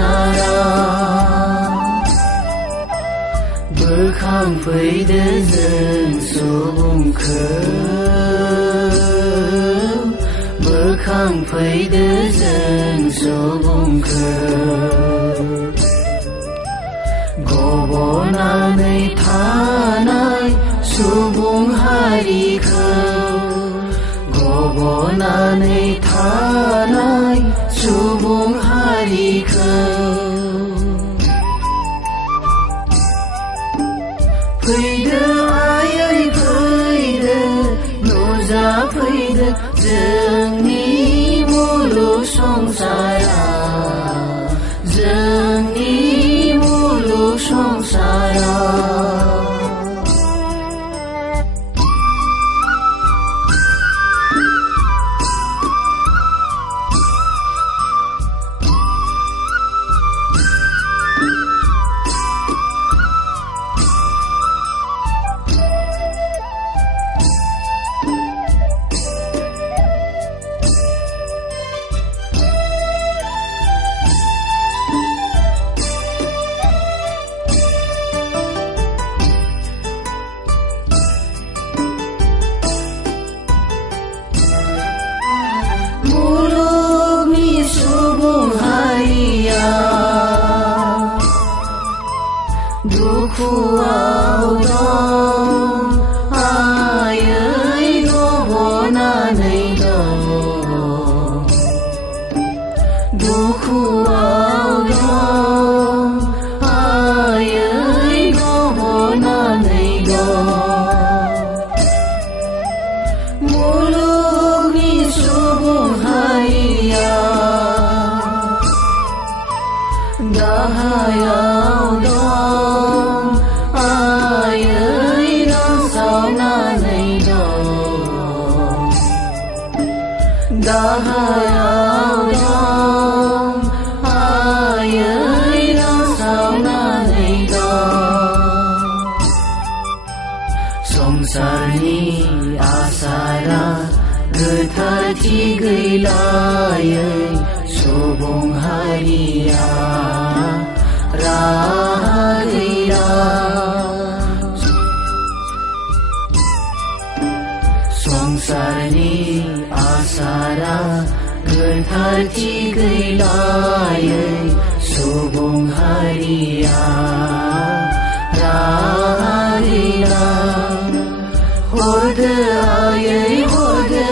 संसारा बोखांफैदो जों सुबुंखौ बोखांफैदो जों सुबुंखौ गब'नानै थानाय सुबुं हारिखौ गब'नानै थानाय सुबुं हारिखौ फैदो आयै फैदो नुजाफैदो जोंनि मुलुग संसारा जोंनि मुलुग संसारा दुखुआव दं आयै गब'नानै दं दुखुआव दं आयै गब'नानै दं मुलुगनि सुबुं हारिया गाहायाव दं गाहायाव दं आयै रानसावनानै दं संसारनि आसारा गोथारथि गैलायै सुबुं हारिया राहा गैया संसारनि आसारा गोथारथि गैलायै सुबुं हारिया राहा गैया हरदो आयै हरदो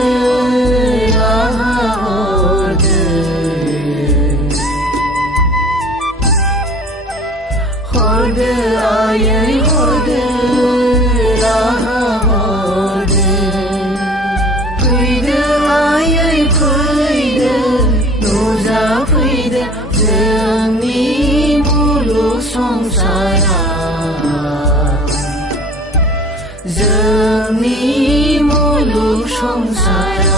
राहा हरदो हरदो आयै हरदो राहा हरदो फैदो आयै फैदो नुजाफैदो जोंनि मुलुग संसारा जोंनि मुलुग संसारा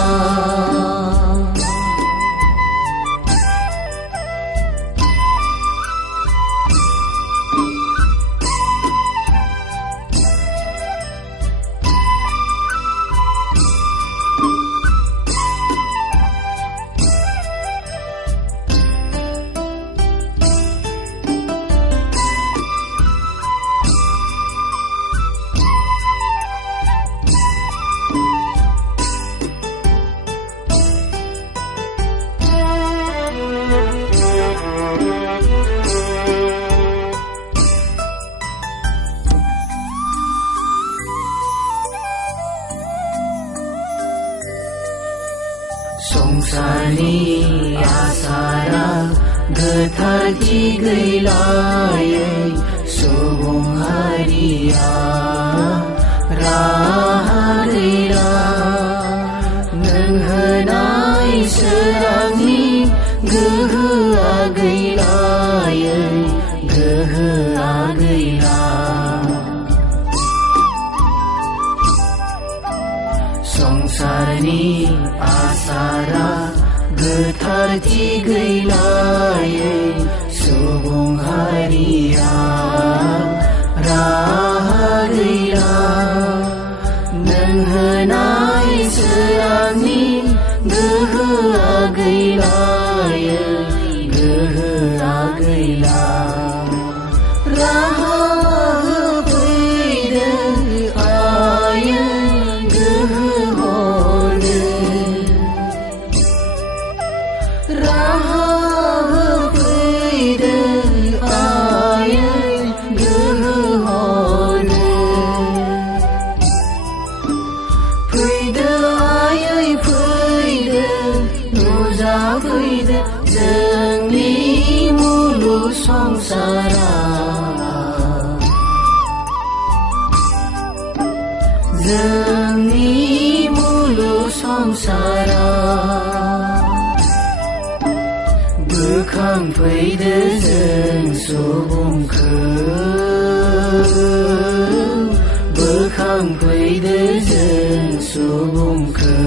संसारनि आसारा गोथारथि गैलायै सुबुं हारिया राहा गैला नों होनाय सोरांनि गोहोआ गैलायै गोहोआ गैला संसारनि आसारा गोथारथि गैलायै सुबुं हारिया राहा गैला नों होनाय सोरांनि गोहोआ गैलायै गोहोआ गैला राहा होफैदो आयेन गोहो हरनो राहा होफैदो आयेन गोहो हरनो फैदो आयै फैदो नुजाफैदो जोंनि मुलुग संसारा जोंनि मुलुग संसारा बोखांफैदो जों सुबुंखौ बोखांफैदो जों सुबुंखौ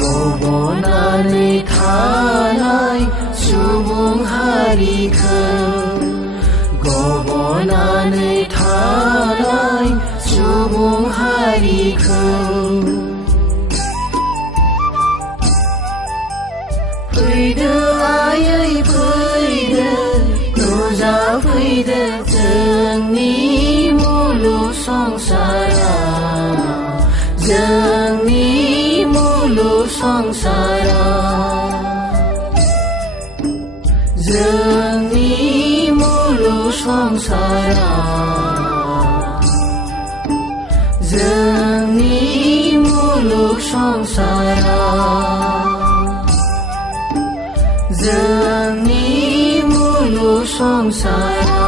गब'नानै थानाय सुबुं हारिखौ गब'नानै थानाय सुबुं हारिखौ फैदो आयै फैदो नुजाफैदो जोंनि मुलुग संसारा जोंनि मुलुग संसारा जोंनि मुलुग संसारा जोंनि मुलुग संसारा जोंनि मुलुग संसारा